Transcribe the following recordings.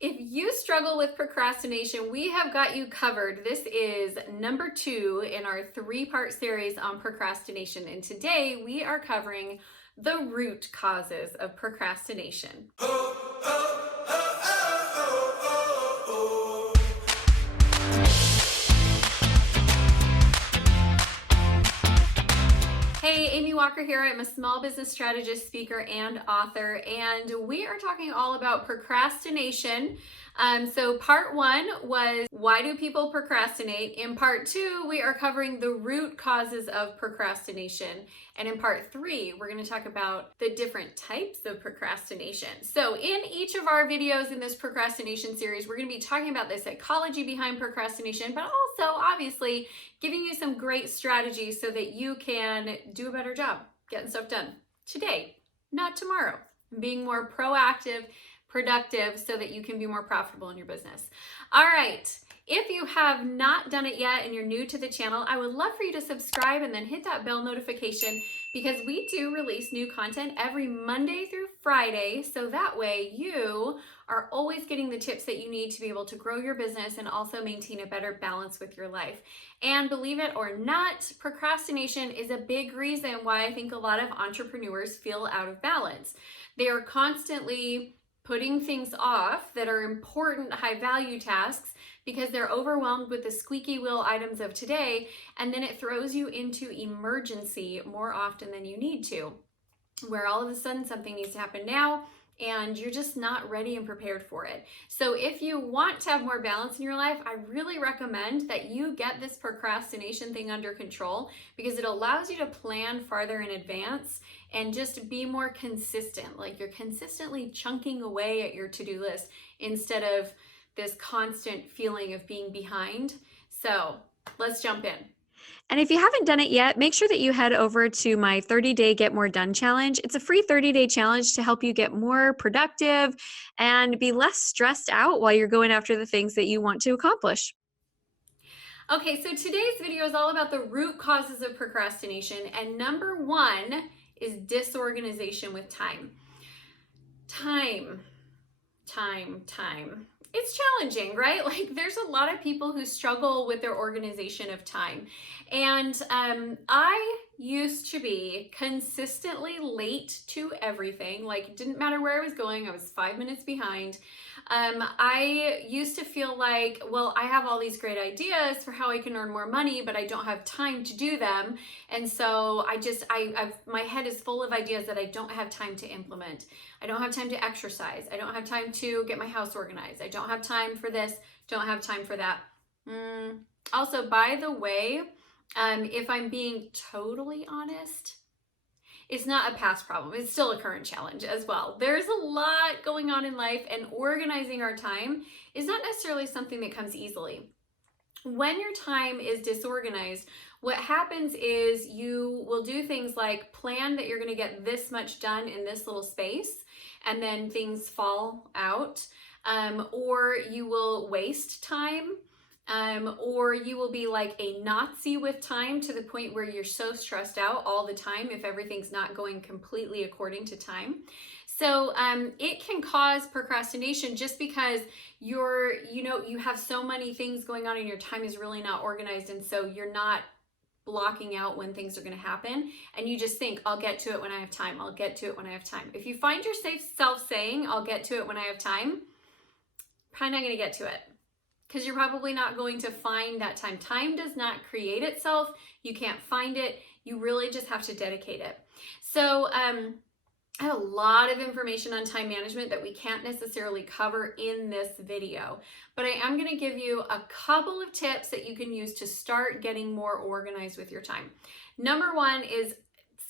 If you struggle with procrastination, we have got you covered. This is number 2 in our 3-part series on procrastination. And today we are covering the root causes of procrastination. Hey, Amy Walker here. I'm a small business strategist, speaker, and author, and we are talking all about procrastination. So part 1 was why do people procrastinate? In part 2, we are covering the root causes of procrastination. And in part 3, we're going to talk about the different types of procrastination. So in each of our videos in this procrastination series, we're going to be talking about the psychology behind procrastination, but also obviously giving you some great strategies so that you can do a better job getting stuff done today, not tomorrow. Being more proactive, productive, so that you can be more profitable in your business. All right. If you have not done it yet and you're new to the channel, I would love for you to subscribe and then hit that bell notification because we do release new content every Monday through Friday. So that way you are always getting the tips that you need to be able to grow your business and also maintain a better balance with your life. And believe it or not, procrastination is a big reason why I think a lot of entrepreneurs feel out of balance. They are constantly putting things off that are important, high value tasks because they're overwhelmed with the squeaky wheel items of today, and then it throws you into emergency more often than you need to, where all of a sudden something needs to happen now and you're just not ready and prepared for it. So if you want to have more balance in your life, I really recommend that you get this procrastination thing under control because it allows you to plan farther in advance and just be more consistent. Like you're consistently chunking away at your to-do list instead of this constant feeling of being behind. So let's jump in. And if you haven't done it yet, make sure that you head over to my 30-day Get More Done challenge. It's a free 30-day challenge to help you get more productive and be less stressed out while you're going after the things that you want to accomplish. Okay, so today's video is all about the root causes of procrastination, and number 1 is disorganization with time. Time. It's challenging, right? Like there's a lot of people who struggle with their organization of time. And I used to be consistently late to everything. Like it didn't matter where I was going, I was 5 minutes behind. I used to feel like, well, I have all these great ideas for how I can earn more money, but I don't have time to do them. And so my head is full of ideas that I don't have time to implement. I don't have time to exercise. I don't have time to get my house organized. I don't have time for this, don't have time for that. Also, by the way, if I'm being totally honest, it's not a past problem. It's still a current challenge as well. There's a lot going on in life, and organizing our time is not necessarily something that comes easily. When your time is disorganized, what happens is you will do things like plan that you're going to get this much done in this little space, and then things fall out, or you will waste time. Or you will be like a Nazi with time to the point where you're so stressed out all the time if everything's not going completely according to time. So it can cause procrastination just because you have so many things going on and your time is really not organized, and so you're not blocking out when things are going to happen, and you just think, I'll get to it when I have time. I'll get to it when I have time. If you find yourself saying, I'll get to it when I have time, probably not going to get to it, because you're probably not going to find that time. Time does not create itself. You can't find it. You really just have to dedicate it. So I have a lot of information on time management that we can't necessarily cover in this video, but I am going to give you a couple of tips that you can use to start getting more organized with your time. Number 1 is,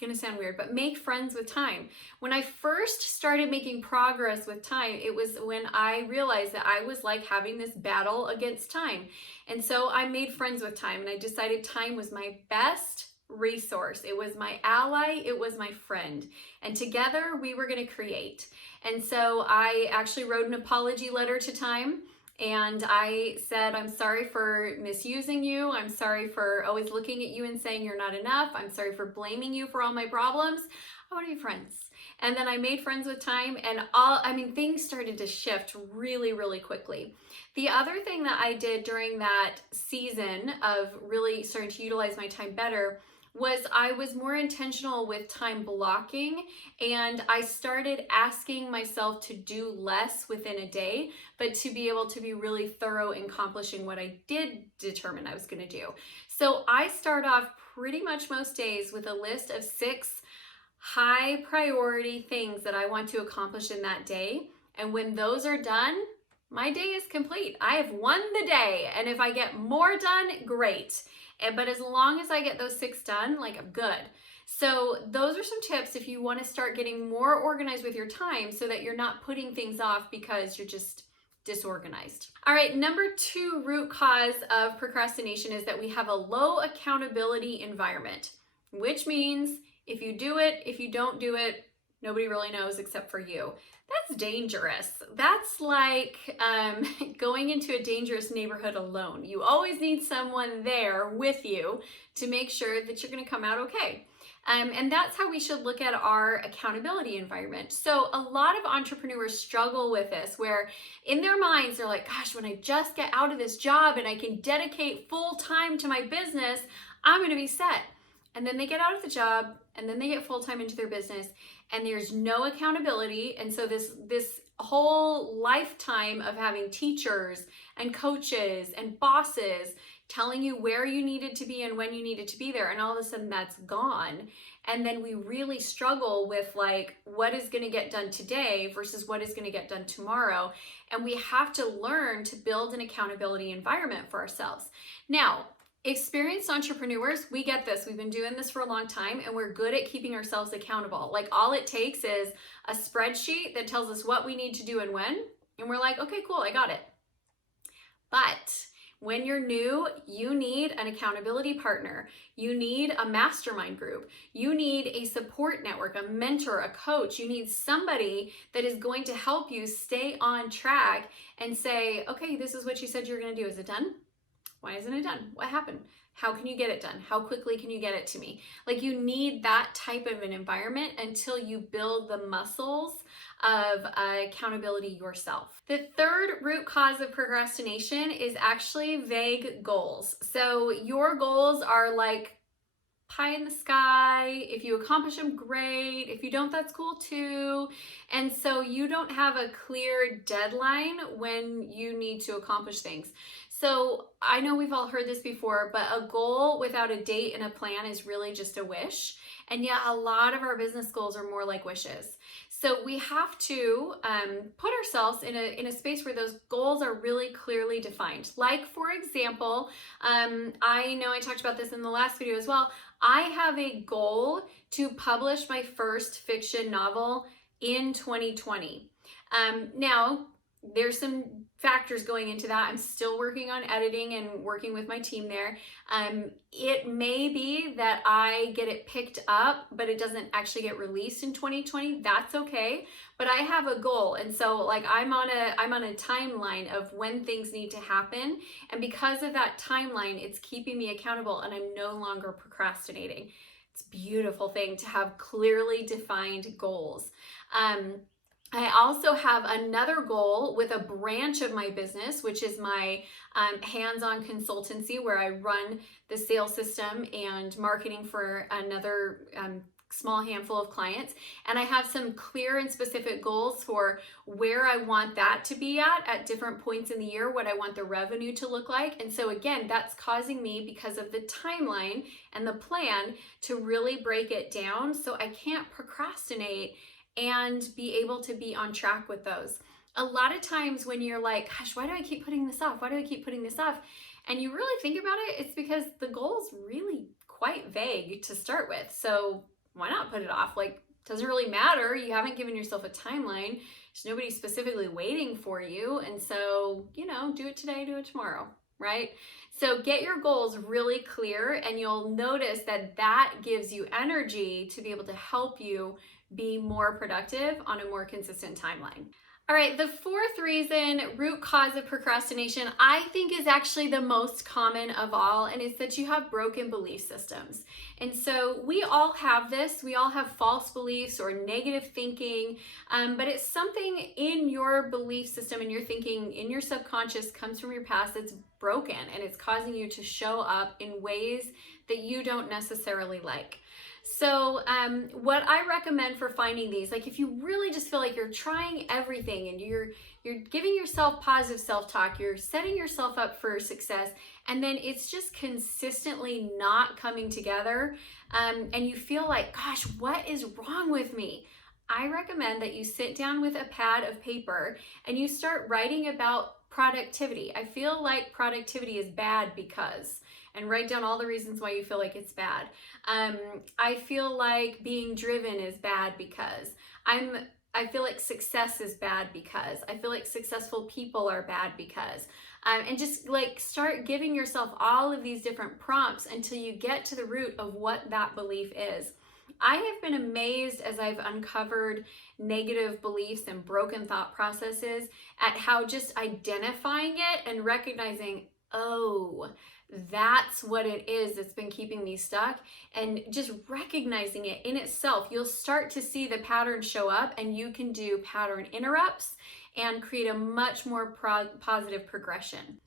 going to sound weird, but make friends with time. When I first started making progress with time, it was when I realized that I was like having this battle against time. And so I made friends with time, and I decided time was my best resource. It was my ally, it was my friend, and together we were going to create. And so I actually wrote an apology letter to time. And I said, I'm sorry for misusing you. I'm sorry for always looking at you and saying you're not enough. I'm sorry for blaming you for all my problems. I want to be friends. And then I made friends with time, and things started to shift really, really quickly. The other thing that I did during that season of really starting to utilize my time better was I was more intentional with time blocking, and I started asking myself to do less within a day, but to be able to be really thorough in accomplishing what I did determine I was going to do. So I start off pretty much most days with a list of 6 high priority things that I want to accomplish in that day. And when those are done, my day is complete. I have won the day. And if I get more done, great. But as long as I get those 6 done, like, I'm good. So those are some tips if you want to start getting more organized with your time so that you're not putting things off because you're just disorganized. All right, number 2 root cause of procrastination is that we have a low accountability environment, which means if you do it, if you don't do it, nobody really knows except for you. That's dangerous. That's like going into a dangerous neighborhood alone. You always need someone there with you to make sure that you're going to come out okay. And that's how we should look at our accountability environment. So a lot of entrepreneurs struggle with this, where in their minds, they're like, gosh, when I just get out of this job and I can dedicate full time to my business, I'm going to be set. And then they get out of the job, and then they get full-time into their business, and there's no accountability. And so this whole lifetime of having teachers and coaches and bosses telling you where you needed to be and when you needed to be there, and all of a sudden that's gone. And then we really struggle with, like, what is going to get done today versus what is going to get done tomorrow. And we have to learn to build an accountability environment for ourselves. Now, experienced entrepreneurs, we get this. We've been doing this for a long time, and we're good at keeping ourselves accountable. Like, all it takes is a spreadsheet that tells us what we need to do and when, and we're like, okay, cool, I got it. But when you're new, you need an accountability partner. You need a mastermind group. You need a support network, a mentor, a coach. You need somebody that is going to help you stay on track and say, okay, this is what you said you're going to do. Is it done? Why isn't it done? What happened? How can you get it done? How quickly can you get it to me? Like, you need that type of an environment until you build the muscles of accountability yourself. The third root cause of procrastination is actually vague goals. So your goals are like pie in the sky. If you accomplish them, great. If you don't, that's cool too. And so you don't have a clear deadline when you need to accomplish things. So I know we've all heard this before, but a goal without a date and a plan is really just a wish. And yet a lot of our business goals are more like wishes. So we have to put ourselves in a space where those goals are really clearly defined. Like, for example, I know I talked about this in the last video as well. I have a goal to publish my first fiction novel in 2020. Now, there's some factors going into that. I'm still working on editing and working with my team there. It may be that I get it picked up, but it doesn't actually get released in 2020. That's okay. But I have a goal. And so, like, I'm on a timeline of when things need to happen. And because of that timeline, it's keeping me accountable, and I'm no longer procrastinating. It's a beautiful thing to have clearly defined goals. I also have another goal with a branch of my business, which is my hands-on consultancy, where I run the sales system and marketing for another small handful of clients. And I have some clear and specific goals for where I want that to be at different points in the year, what I want the revenue to look like. And so again, that's causing me, because of the timeline and the plan, to really break it down so I can't procrastinate and be able to be on track with those. A lot of times when you're like, gosh, why do I keep putting this off? Why do I keep putting this off? And you really think about it, it's because the goal's really quite vague to start with. So why not put it off? Like, it doesn't really matter. You haven't given yourself a timeline. There's nobody specifically waiting for you. And so, do it today, do it tomorrow, right? So get your goals really clear, and you'll notice that that gives you energy to be able to help you be more productive on a more consistent timeline. All right, the fourth reason, root cause of procrastination, I think is actually the most common of all, and it's that you have broken belief systems. And so we all have this. We all have false beliefs or negative thinking, but it's something in your belief system and your thinking in your subconscious comes from your past that's broken, and it's causing you to show up in ways that you don't necessarily like. So, what I recommend for finding these, like if you really just feel like you're trying everything and you're giving yourself positive self-talk, you're setting yourself up for success, and then it's just consistently not coming together, and you feel like, gosh, what is wrong with me? I recommend that you sit down with a pad of paper and you start writing about productivity. I feel like productivity is bad because, and write down all the reasons why you feel like it's bad. I feel like being driven is bad because I feel like success is bad because I feel like successful people are bad because, and just like start giving yourself all of these different prompts until you get to the root of what that belief is. I have been amazed as I've uncovered negative beliefs and broken thought processes at how just identifying it and recognizing, oh, that's what it is that's been keeping me stuck, and just recognizing it in itself, you'll start to see the pattern show up, and you can do pattern interrupts and create a much more positive progression.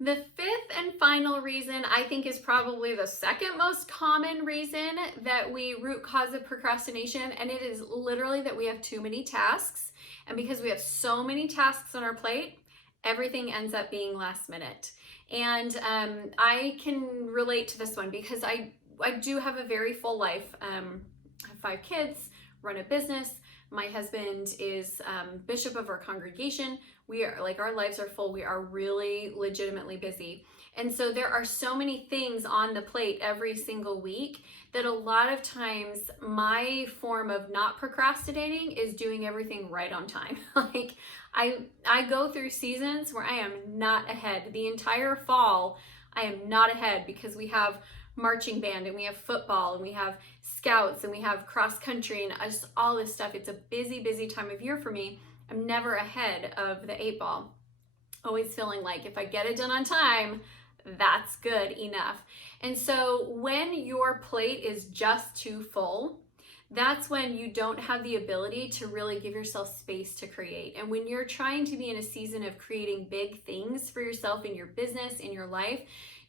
The fifth and final reason I think is probably the second most common reason that we root cause of procrastination, and it is literally that we have too many tasks. And because we have so many tasks on our plate, everything ends up being last minute. And I can relate to this one because I do have a very full life. I have 5 kids, run a business. My husband is bishop of our congregation. We are like, our lives are full. We are really legitimately busy. And so there are so many things on the plate every single week that a lot of times my form of not procrastinating is doing everything right on time. Like I go through seasons where I am not ahead. The entire fall, I am not ahead because we have marching band and we have football and we have scouts and we have cross country and just all this stuff. It's a busy, busy time of year for me. I'm never ahead of the 8 ball. Always feeling like if I get it done on time, that's good enough. And so when your plate is just too full, that's when you don't have the ability to really give yourself space to create. And when you're trying to be in a season of creating big things for yourself in your business, in your life,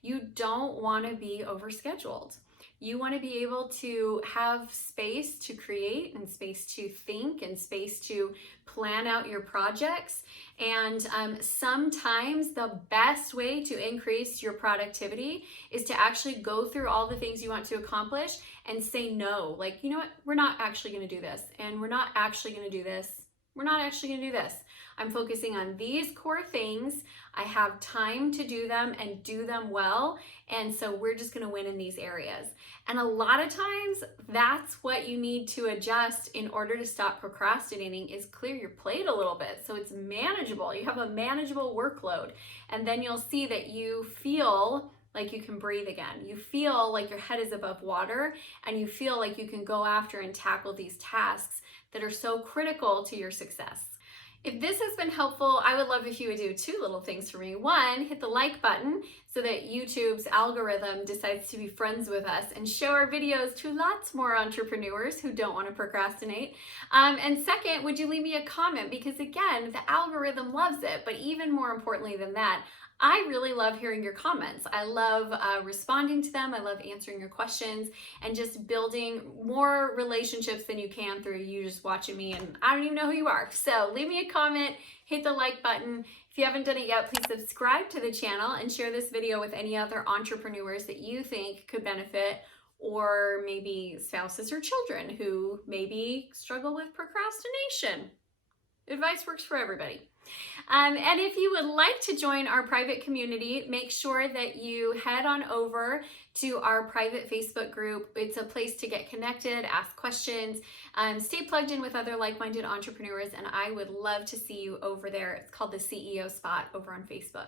you don't want to be overscheduled. You want to be able to have space to create and space to think and space to plan out your projects. And sometimes the best way to increase your productivity is to actually go through all the things you want to accomplish and say no. Like, you know what? We're not actually going to do this. And we're not actually going to do this. We're not actually going to do this. I'm focusing on these core things. I have time to do them and do them well. And so we're just going to win in these areas. And a lot of times that's what you need to adjust in order to stop procrastinating, is clear your plate a little bit so it's manageable. You have a manageable workload, and then you'll see that you feel like you can breathe again. You feel like your head is above water, and you feel like you can go after and tackle these tasks that are so critical to your success. If this has been helpful, I would love if you would do 2 little things for me. 1, hit the like button so that YouTube's algorithm decides to be friends with us and show our videos to lots more entrepreneurs who don't want to procrastinate. And second, would you leave me a comment? Because again, the algorithm loves it, but even more importantly than that, I really love hearing your comments. I love responding to them. I love answering your questions and just building more relationships than you can through you just watching me, and I don't even know who you are. So leave me a comment, hit the like button. If you haven't done it yet, please subscribe to the channel and share this video with any other entrepreneurs that you think could benefit, or maybe spouses or children who maybe struggle with procrastination. Advice works for everybody. And if you would like to join our private community, make sure that you head on over to our private Facebook group. It's a place to get connected, ask questions, stay plugged in with other like-minded entrepreneurs, and I would love to see you over there. It's called the CEO Spot over on Facebook.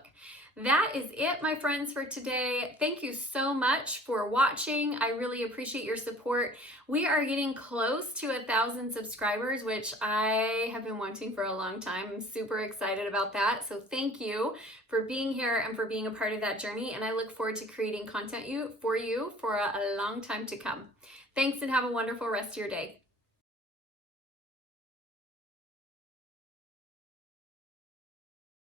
That is it, my friends, for today. Thank you so much for watching. I really appreciate your support. We are getting close to 1,000 subscribers, which I have been wanting for a long time. I'm super excited about that. So thank you for being here and for being a part of that journey. And I look forward to creating content for you for a long time to come. Thanks and have a wonderful rest of your day.